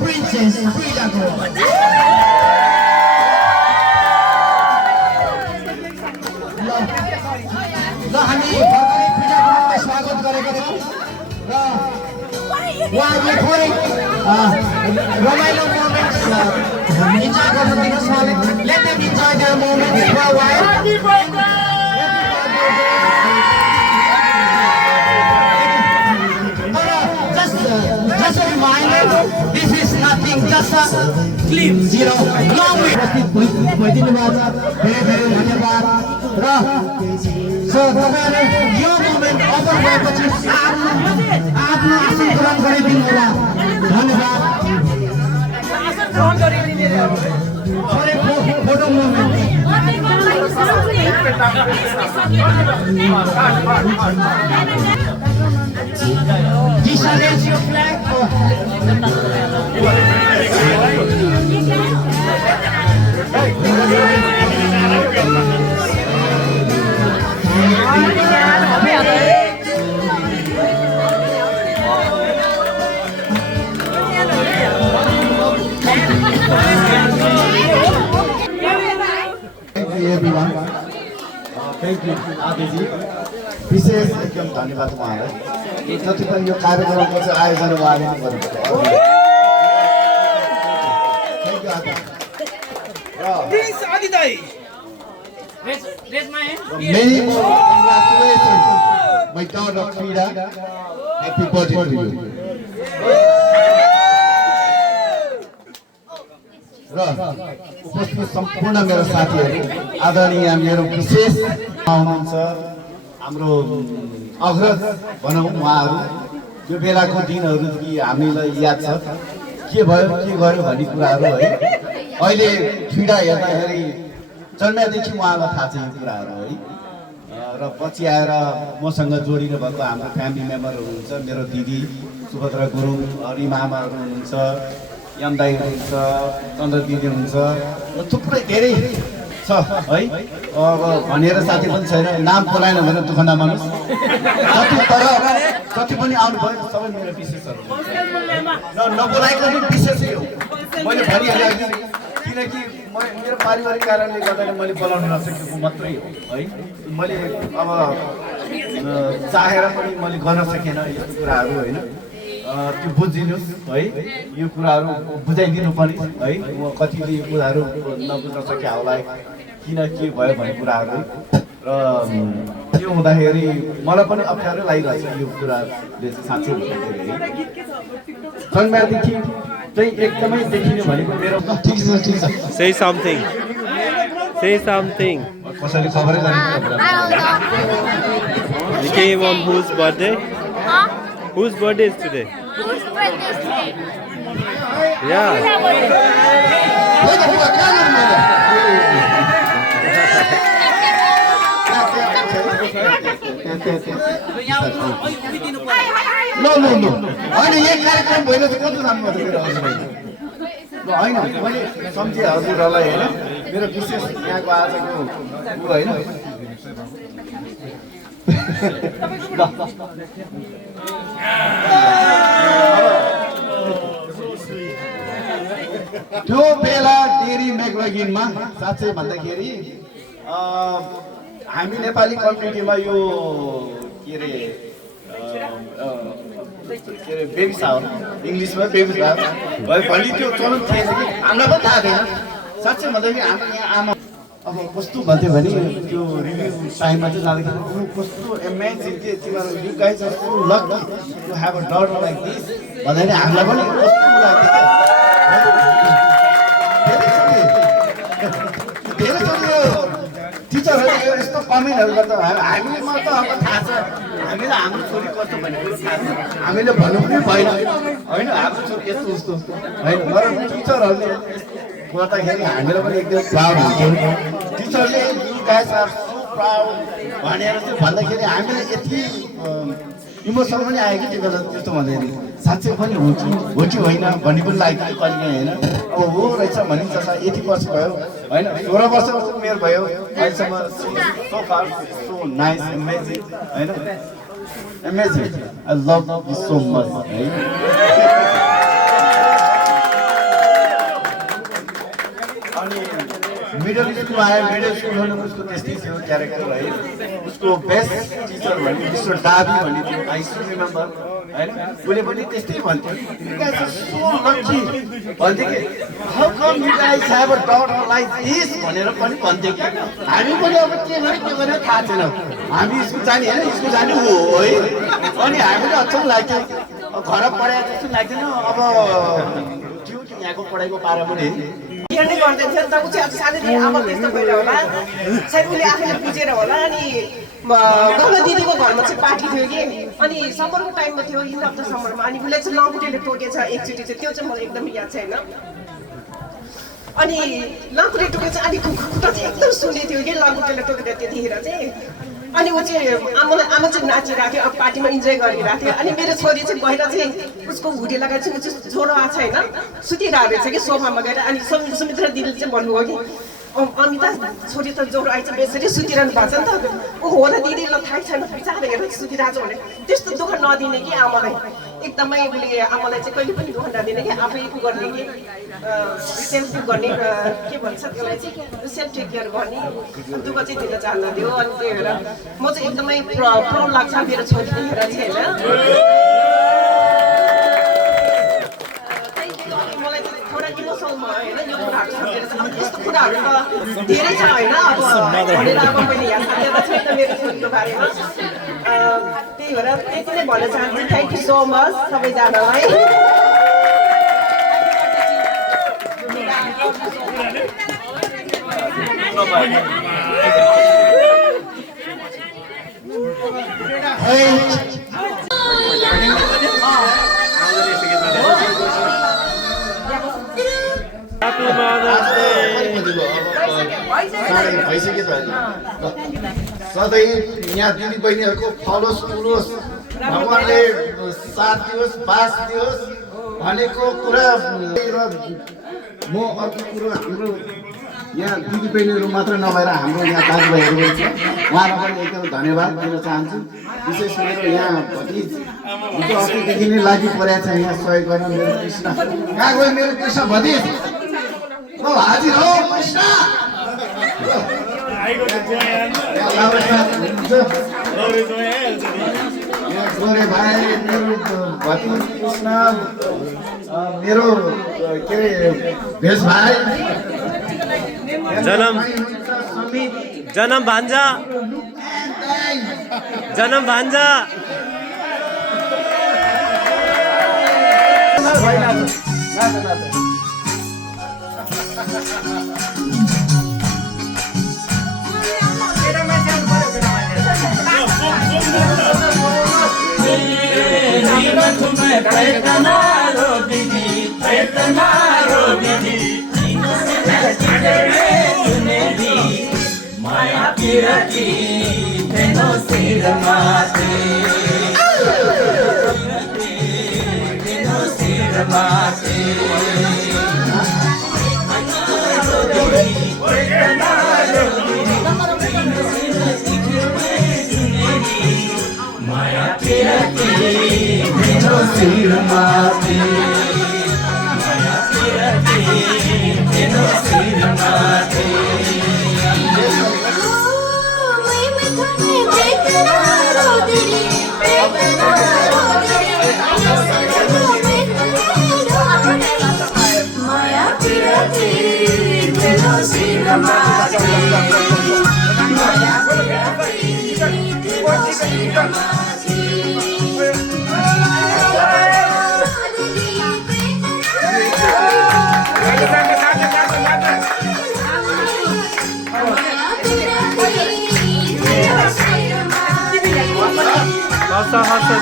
Princess Frida Kahlo. ल हामी भर्खरै पूजा गुरुङलाई स्वागत गरेका छौँ र उहाँहरूले थोरै रमाइलो मोमेन्ट्स इन्जोय गर्न दिनुहोस् उहाँले let them enjoy their moments for a while just a reminder, this is nothing, just a clip, you know, long way. भइदिनु भएको छ धेरै धेरै धन्यवाद र सो तपाईहरुले यो मोमेन्ट अफर भएपछि आफ्नो आसन ग्रहण गरिदिनु होला धन्यवाद आसन ग्रहण गरिदिनु थोरै photo moment Disha, raise your flag. Thank you everyone. Thank you आदिजी विशेष एकदम धन्यवाद उहाँलाई जति पनि यो कार्यक्रमको चाहिँ आयोजना उहाँले नै गर्नुभयो थ्याङ्क यू आदि Please, Adi Dai. Raise my hand. Many more congratulations my daughter Frida. Happy birthday to you. र उपस्थित सम्पूर्ण मेरो साथीहरू आदरणीय मेरो विशेष हुनुहुन्छ हाम्रो अग्रज भनौँ उहाँहरू यो बेलाको दिनहरू कि हामीलाई याद छ के भयो के गर्यो भन्ने कुराहरू है अहिले फ्रिडा हेर्दाखेरि जन्मदेखि उहाँलाई थाहा छ यो कुराहरू है र पछि आएर मसँग जोडिनु भएको हाम्रो फ्यामिली मेम्बरहरू हुनुहुन्छ मेरो दिदी सुभद्रा गुरुङ रिमा आमाहरू हुनुहुन्छ यम दाई हुनुहुन्छ चन्द्र दिदी हुनुहुन्छ र थुप्रै धेरै छ है अब भनेर साथी पनि छैन नाम बोलाएन भने दुःख नमान्नुहोस् तर जति पनि आउनुभयो सबै मेरो विशेषहरू नबोलाएको पनि विशेषै हो मैले भनिहालेँ किनकि मेरो पारिवारिक कारणले गर्दा मैले बोलाउन नसकेको मात्रै हो है मैले अब चाहेर पनि मैले गर्न सकेन यस्तो कुराहरू होइन त्यो बुझिदिनुहोस् है यो कुराहरू बुझाइदिनु पनि है कतिले यो कुराहरू नबुझ्न सके होला किन के भयो भन्ने कुराहरू र त्यो हुँदाखेरि मलाई पनि अप्ठ्यारो लागिरहेछ यो कुराले साँच्चै भन्दाखेरि जन्मदेखि चाहिँ एकदमै देखिने भनेको मेरो ठिक छ Say something. Say something. कसैले खबरै गरेन You came on whose birthday? Huh? Whose birthday is today? Whose birthday is today? Yeah. ल नो नो नो होइन यही कार्यक्रम भइरहेको चाहिँ कस्तो जानुभएको थियो मेरो हजुरले ल होइन मैले सम्झेँ हजुरहरूलाई होइन मेरो विशेष यहाँको आजको ऊ होइन त्यो बेला डेरी मैक्लगिनमा साँच्चै भन्दाखेरि हामी नेपाली कम्युनिटीमा यो के अरे बेबी सावर इङ्ग्लिसमा बेबी सावर भयो भन्ने त्यो चलन थिएन कि हामीलाई पनि थाहा थिएन साँच्चै भन्दाखेरि हाम्रो यहाँ आमा अब कस्तो भन्थ्यो भने त्यो रिभ्यू टाइममा चाहिँ जाँदाखेरि कस्तो एमेजिङ थियो तिमीहरू you guys are so lucky to have a daughter like this भन्दाखेरि हामीलाई पनि कस्तो लाग्थ्यो धेरैचोटि यो टिचरहरूले यस्तो कमेन्टहरू गर्दा हामीले त अब थाहा छ हामीलाई हाम्रो छोरी कस्तो भन्ने कुरो थाहा छ हामीले भन्नु पनि भएन होइन हाम्रो छोरी यस्तो उस्तो होइन तर टिचरहरूले गर्दाखेरि हामीलाई पनि एकदम प्राउड हुन्थ्यो टिचरले you guys are so proud भनेर चाहिँ भन्दाखेरि हामीले यति इमोसन पनि आयो कि त्यो बेला त्यस्तो भन्दाखेरि साँच्चै पनि हुन्छ हो कि होइन भन्ने पनि लाग्यो कि कहिले होइन अब हो रहेछ भने जस्तो यति वर्ष भयो होइन 16 वर्ष उमेर भयो अहिलेसम्म so far so nice amazing होइन amazing I love you so much है मिडल स्कुल आयो मिडल स्कुल भने उसको त्यस्तै थियो क्यारेक्टर है उसको बेस्ट टिचर भन्ने मिस्टर डाबी भन्ने थियो आई स्टिल रिमेम्बर होइन उसले पनि त्यस्तै भन्थ्यो भन्थ्यो कि how come you guys have a daughter like this भनेर पनि भन्थ्यो कि हामी पनि अब के गरेर थाहा छैन हामी स्कुल जाने होइन स्कुल जाने हो है अनि हामीले अचम्म लाग्थ्यो घर पढाए जस्तो लाग्थेन अब त्यो यहाँको पढाइको पारा पनि हेर्ने गर्दैन थियो त ऊ चाहिँ अब सानैदेखि आमा त्यस्तो भएर होला सायद उसले आफैले बुझेर होला अनि गङ्गा दिदीको घरमा चाहिँ पार्टी थियो कि अनि समरको टाइममा थियो इन अफ द समरमा अनि उसले चाहिँ लङ्गुटेले टोकेछ एकचोटि चाहिँ त्यो चाहिँ मलाई एकदम याद छैन अनि लङ्गुटे टोकेछ अनि खुट्टा चाहिँ एकदम सुन्ने थियो कि लङ्गुटेले टोकेर त्यतिखेर चाहिँ अनि ऊ चाहिँ आमा चाहिँ नाचिरहेको थियो अब पार्टीमा इन्जोय गरिरहेको थियो अनि मेरो छोरी चाहिँ गएर चाहिँ उसको हुडी लगाएर चाहिँ ऊ चाहिँ ज्वरो आएको छ होइन सुतिरहेको रहेछ कि सोफामा गएर अनि सुमित्रा दिदीले चाहिँ भन्नुभयो कि अमिता छोरी त ज्वरो आइन्छ बेसरी सुतिरहनु भएको छ नि त ऊ हो र दिदी ल थाहै छैन बिचारा हेरेर सुतिरहेको छ भने त्यस्तो दुःख नदिने कि आमालाई एकदमै उसले आमालाई चाहिँ कहिले पनि दुःख नदिने कि आफै उ गर्ने कि सेल्फ गर्ने के भन्छ त्यसलाई चाहिँ सेल्फ टेक केयर गर्ने दुःख चाहिँ दिन चाहन्थ्यो अनि त्यही भएर म चाहिँ एकदमै प्राउड लाग्छ मेरो छोरी देखेर चाहिँ होइन मलाई चाहिँ थोडा इमोसनल होइन यो कुराहरू सम्झेर चाहिँ अब यस्तो कुराहरू त धेरै छ होइन अब भनेर अब मैले यहाँ सम्झेर चाहिँ मेरो छोरीको बारेमा त्यही भएर त्यति नै भन्न चाहन्छु थ्याङ्क यू सो मच सबैजनालाई Happy Mother's Day. भइसक्यो त सधैँ यहाँ दिदी बहिनीहरूको फलोस् फुलोस् भगवान्ले साथ दियोस् बास दियोस् भनेको कुरा र म अर्को कुरो हाम्रो यहाँ दिदी बहिनीहरू मात्र नभएर हाम्रो यहाँ दाजुभाइहरू पनि छ उहाँलाई पनि एकदम धन्यवाद दिन चाहन्छु विशेष मेरो यहाँ भतिज हिजो अस्तिदेखि नै लागि परेको छ यहाँ सहयोग गर्न मेरो कृष्ण कहाँ गयो मेरो कृष्ण भतिज हाजिर हो कृष्ण गोरे भाइ मेरो भतिज कृष्ण मेरो के अरे भेष भाइ जन्म भान्जा माया पिरती तेनो सिर माते माथे माया पिरती मेरो शिर माथे माया पिरती मेरो शिर माथे माया पिरती मेरो शिर माथे माया पिरती मेरो शिर माथे हँसा हँसा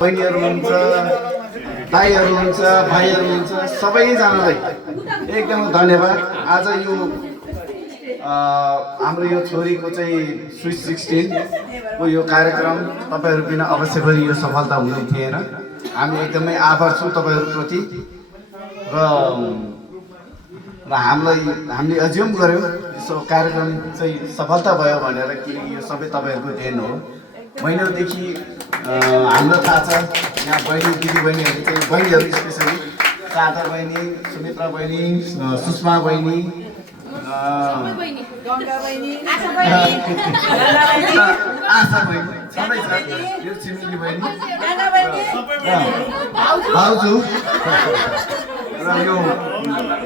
बहिनीहरू हुनुहुन्छ, दाइहरू हुनुहुन्छ, भाइहरू हुनुहुन्छ, सबैजनालाई एकदमै धन्यवाद। आज यो हाम्रो यो छोरीको चाहिँ स्विट 16 को यो कार्यक्रम तपाईँहरू बिना अवश्य पनि यो सफलता हुने थिएन। हामी एकदमै आभार छौँ तपाईँहरूप्रति र हामीले अज्युम गऱ्यौँ यसो कार्यक्रम चाहिँ सफलता भयो भनेर, किनकि यो सबै तपाईँहरूको देन हो। महिनौदेखि हामीलाई थाहा छ यहाँ बहिनी दिदीबहिनीहरू चाहिँ बहिनीहरू स्पेसली सादा बहिनी, सुमित्रा बहिनी, सुषमा बहिनी, आशा बहिनी सबै छ, यो छिमेकी बहिनी, भाउजू र यो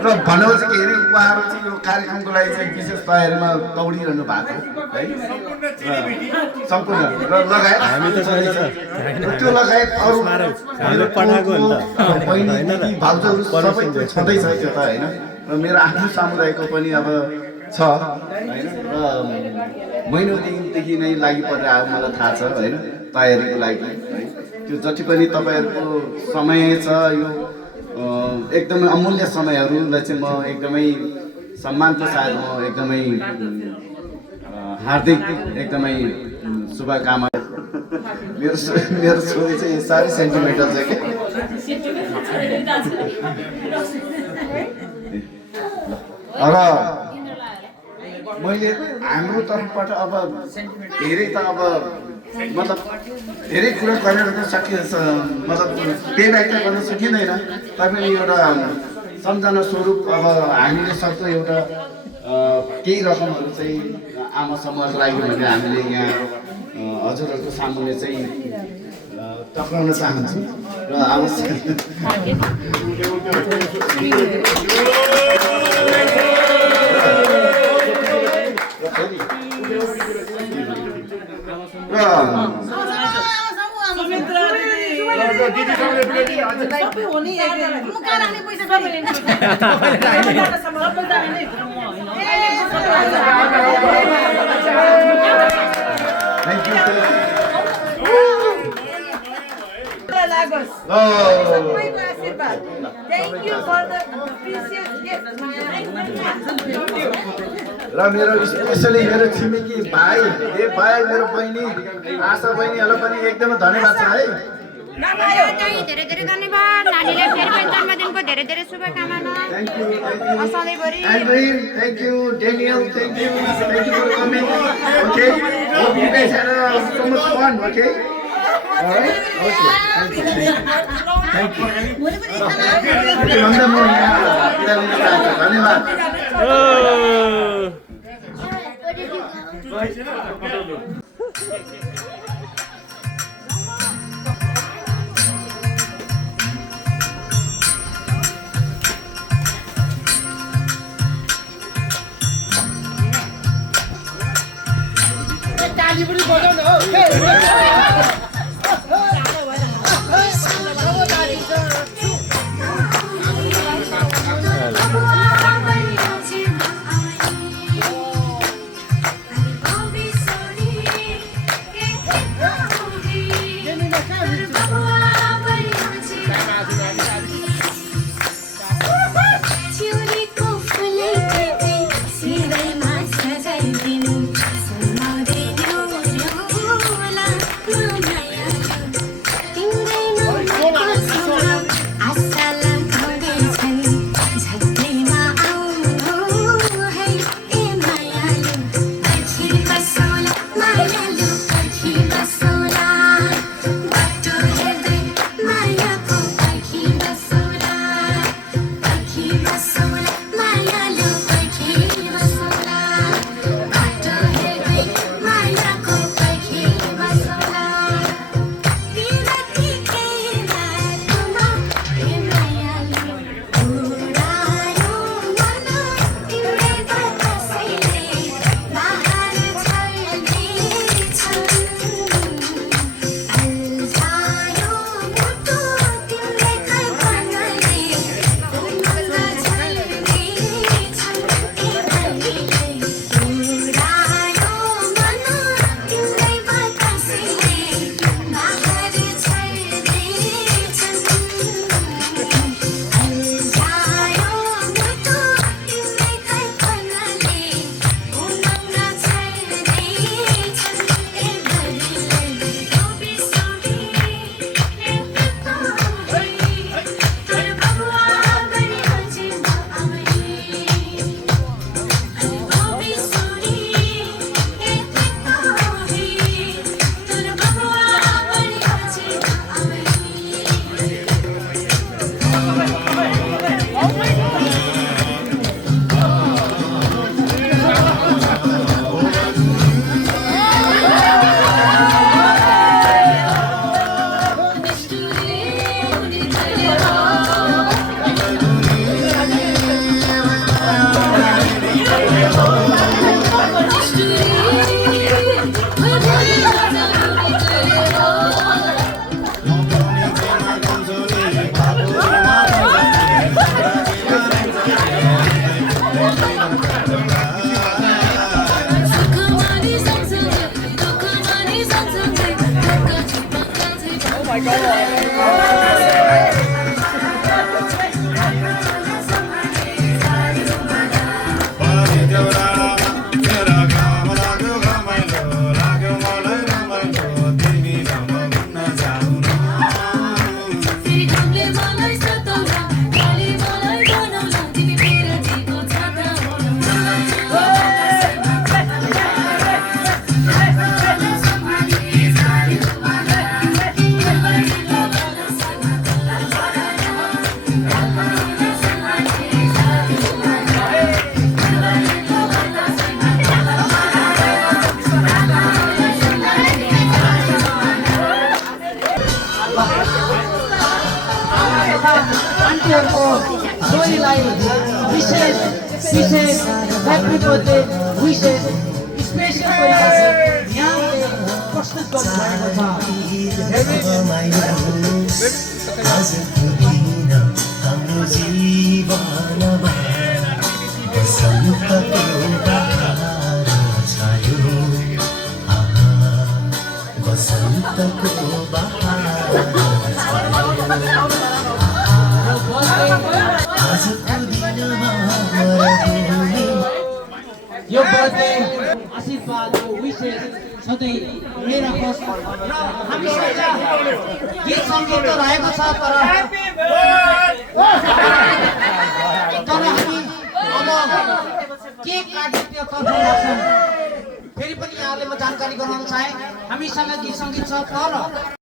र भन्नु चाहिँ के अरे उहाँहरू चाहिँ यो कार्यक्रमको लागि चाहिँ विशेष तयारीमा दौडिरहनु भएको है, सम्पूर्ण र लगायत हामी त त्यो लगायत अरू बहिनी दिदी भाउजूहरू सबै छँदैछ त्यो त होइन। र मेरो आफ्नो समुदायको पनि अब छ होइन, र महिनौदेखि नै लागि परेर आयो, मलाई थाहा छ होइन, तयारीको लागि है। त्यो जति पनि तपाईँहरूको समय छ यो एकदमै अमूल्य समयहरूलाई चाहिँ म एकदमै सम्मानको साथ म एकदमै हार्दिक एकदमै शुभकामना। मेरो छोरी चाहिँ साह्रै सेन्टिमेन्टल छ कि र मैले हाम्रो तर्फबाट अब धेरै त अब मतलब धेरै कुरा गरेर त सकिन्छ, मतलब त्यही बाहेक त गर्न सकिँदैन। तपाईँ एउटा सम्झना स्वरूप अब हामीले सक्दो एउटा केही रकमहरू चाहिँ आमा समाजको लागि भनेर हामीले यहाँ हजुरहरूको सामुन्ने चाहिँ टक्राउन चाहन्छु र आवश्यक thank you Thank you for the precious gift. र मेरो स्पेसली मेरो छिमेकी भाइ मेरो बहिनी आशा बहिनीहरूलाई पनि एकदमै धन्यवाद छ है धेरै धेरै धन्यवाद नानीले फेरि पनि जन्मदिनको धेरै धेरै शुभकामना थ्याङ्क यू सधैँभरि Andrew, thank you. Daniel, thank you for coming. Okay, hope you guys had so much fun. Okay, all right. Okay, thank you. धन्यवाद. आन्टीहरूको छोरीलाई विशेष विशेष ह्याप्पी बर्थडे विशेष स्पेसल यहाँले प्रस्तुत स्टप भएको छ आजको दिन हाम्रो जीवनमा बसन्तको बहार छायो आहा बसन्तको बहार छायो आजको दिनमा मरभूमि यो बर्थडे आशीर्वाद विशेष सधैँ लिइराखोस् र हामीसँग गीत सङ्गीत त रहेको छ तर हामी अब केक काट्ने त्यो तर्फ लाग्छौँ फेरि पनि यहाँले म जानकारी गराउन चाहे हामीसँग गीत सङ्गीत छ तर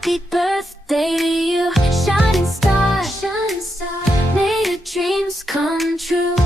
Happy birthday to you, shining star, shining star. May your dreams come true.